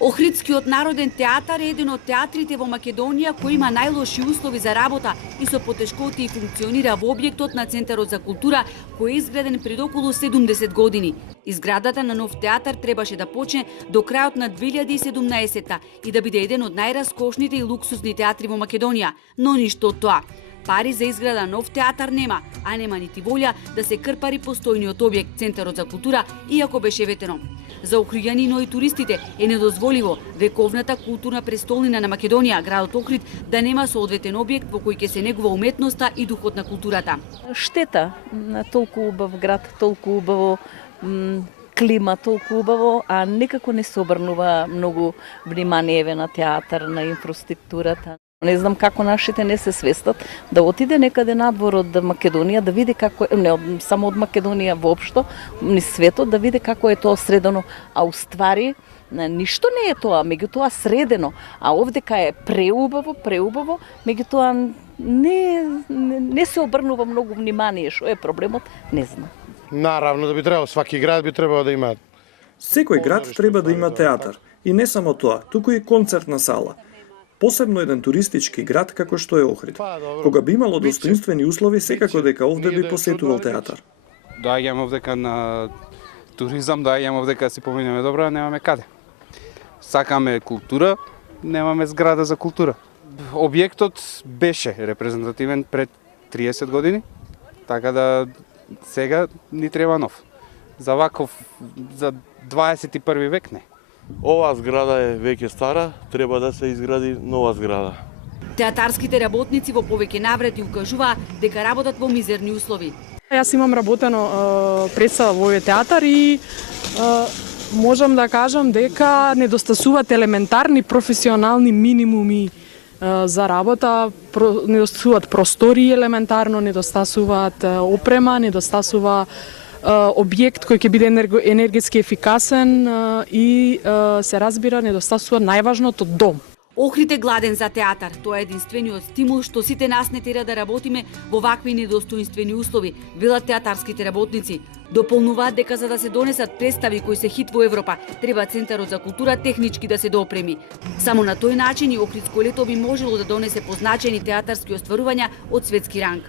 Охридскиот народен театар е еден од театрите во Македонија кој има најлоши услови за работа и со потешкоти функционира во објектот на Центарот за култура кој е изграден пред околу 70 години. Изградата на нов театар требаше да почне до крајот на 2017 и да биде еден од најраскошните и луксузни театри во Македонија, но ништо од тоа. Пари за изграда нов театар нема, а нема нити волја да се крпари постојниот објект Центарот за култура, иако беше ветено. За Охриѓани, но и туристите е недозволиво вековната културна престолнина на Македонија, градот Охрид, да нема соодветен објект во кој ќе се негува уметноста и духот на културата. Штета на толку убав град, толку убаво клима, толку убаво, а некако не се обрнува многу внимание на театар, на инфраструктурата. Не знам како нашите не се свестат да отиде некаде надвор од Македонија, да види како е, не само од Македонија воопшто, низ светот, да види како е тоа средено, а уствари ништо не е тоа, меѓутоа средено, а овдека е преубаво, меѓутоа не се обрнува многу внимание, што е проблемот, не знам. Наравно да би требало, сваки град би требало да има. Секој град треба да има театар, и не само тоа, туку и концертна сала. Посебно еден туристички град како што е Охрид. Кога би имало достоинствени услови, секако дека овде би посетувал театар. Доаѓаме овдека на туризам, доаѓаме овдека да си поминеме добро, а немаме каде. Сакаме култура, немаме зграда за култура. Објектот беше репрезентативен пред 30 години, така да сега ни треба нов. За ваков, за 21 век не. Оваа зграда е веќе стара, треба да се изгради нова зграда. Театарските работници во повеќе наврати укажуваа дека работат во мизерни услови. Јас имам работено представа во овој театар и можам да кажам дека недостасуваат елементарни професионални минимуми за работа, недостасуваат простори елементарно, недостасуваат опрема, недостасува објект кој ќе биде енергетски ефикасен и се разбира недостасува најважното дом. Охрид е гладен за театар. Тоа е единствениот стимул што сите нас не тера да работиме во вакви недостоинствени услови, велат театарските работници. Дополнуваат дека за да се донесат представи кои се хит во Европа, треба Центарот за култура технички да се допреми. Само на тој начин и Охридско лето би можело да донесе позначени театарски остварувања од светски ранг.